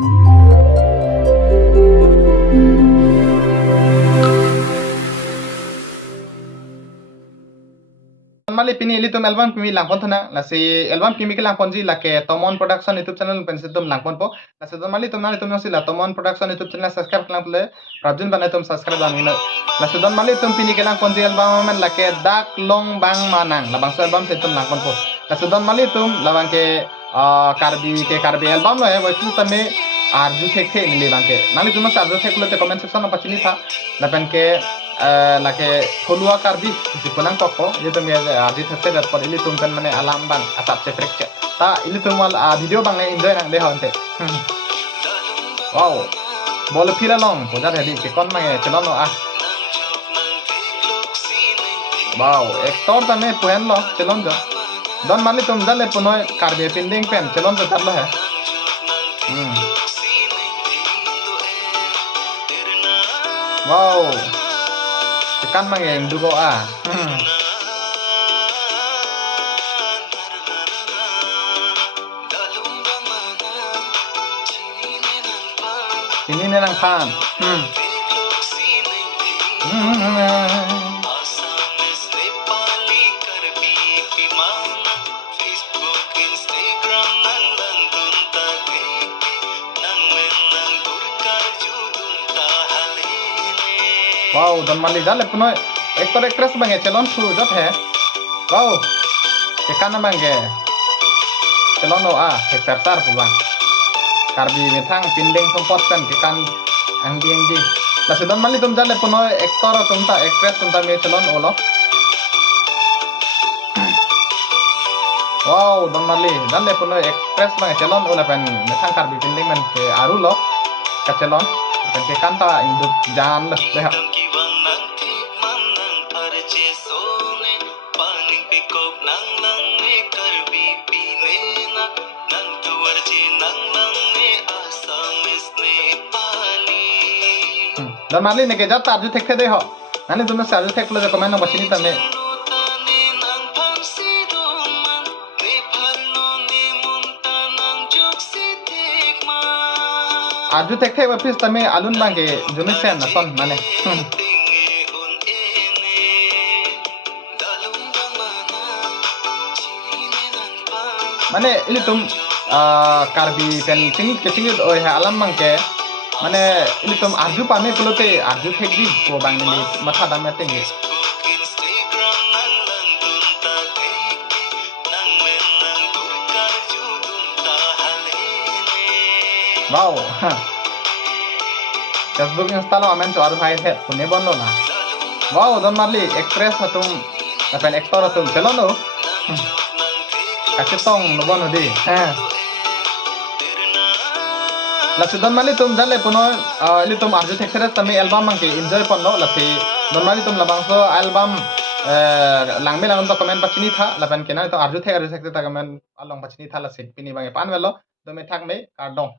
Mali pini ilitum album pimi langpon thana lasi album pimi ke langpon ji lake Tomon Production YouTube channel pensitum langpon po lasi don mali tum nani tum nosi la Tomon Production YouTube channel subscribe kelang pule Rajun banai tum subscribe dan ina lasi don mali tum pini ke langpon ji album men lake dak long bang manang labang so album setum langpon po lasi don mali tum labang ke karbi album lo hai waitu tame arju thek the nili bangke nali tum arju thek lo te comment section apa chini tha lapan ke lake folua karbi jipunang koko ये तो मैं आदि थकते रहते पर इली तुम kan mane alam bang atap cetrek ce ta इली तुम वाल video bang enjoy nang deh honte wow bol phila long poja hedi ke kon mange chelon no wow actor tame puan lo chelon jo don mali tum jale punoy karbe pinding pen chelon to tarlo hai wow kan mange dugo ini nang pan wow don mali jale puno actor actress bange chelon su jot hai wow ikan bange chelon no hektar puang karbi metang pindeng sempot kan ikan angdi lasi don mali tum jale puno actor tum ta actress tum ta me chelon olo wow don mali jale puno actress bange chelon ola pen metang karbi pindeng men ke aru lo ka chelon kan ke kanta induk jan le ha dan mali ne ke jata arju thek de ho nani tum se arju thek lo comment no bachini tame arju thek the office tame alun bange jumi sen na son mane mane ili tum karbi pen ting oi ha alam mangke mane ini tum arju pame pulote arju thek di ko bang ni matha dam me tengi wow Facebook install amen to arju hai the pune bonlo na wow don marli actress hatum apen actor hatum chelo no kasitong no bono di lasi don mali tum jale puno ili tum arju thekere tami album mangke enjoy ponno lasi don mali tum labang so album langme lang to comment pachini tha laban kena to arju thek ta comment along pachini tha lasi pini bange pan velo do me thak me kardong